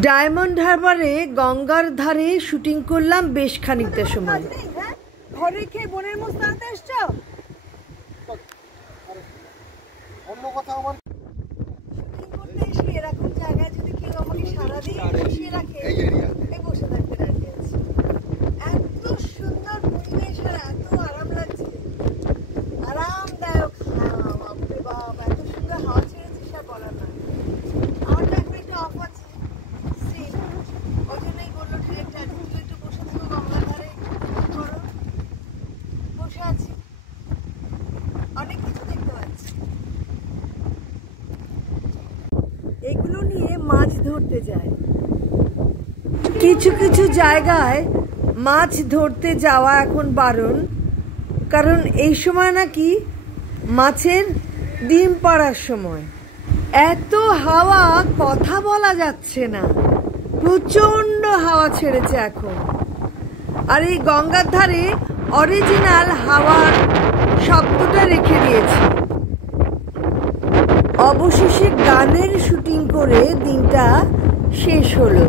Diamond হারবারে গঙ্গার ধারে shooting করলাম বেশ খানিকটা সময়। ঘরে খেয়ে বোনের মোস্ত আনতে এসছো? অন্য কথা আমার শুটিং করতে এসে এরকম জায়গায় যদি কেউ আমাকে সারাদিন বসিয়ে রাখে, এই বসে থাকতে রাজি আছি। এত সুন্দর পরিবেশ আর এত আরাম লাগছে, আরামদায়ক হাওয়া। বাপরে বাপ, এত সুন্দর হাওয়া ছেড়েছে সে বলার না। আমার তো এখন একটু অফ আছে, ওই জন্যই বললো ডিরেক্টর, তুমি একটু বসে থাকো গঙ্গার ধারে, করো। বসে আছি, অনেক কিছু দেখতে পাচ্ছি। এগুলো নিয়ে মাছ ধরতে যায়। কিছু কিছু জায়গায় মাছ ধরতে যাওয়া এখন বারণ, কারণ এই সময় নাকি মাছের ডিম পাড়ার সময়। এত হাওয়া, কথা বলা যাচ্ছে না, প্রচন্ড হাওয়া ছেড়েছে এখন। আর এই গঙ্গার ধারে অরিজিনাল হাওয়ার শব্দটা রেখে দিয়েছে। অবশেষে গানের শুটিং করে দিনটা শেষ হলো।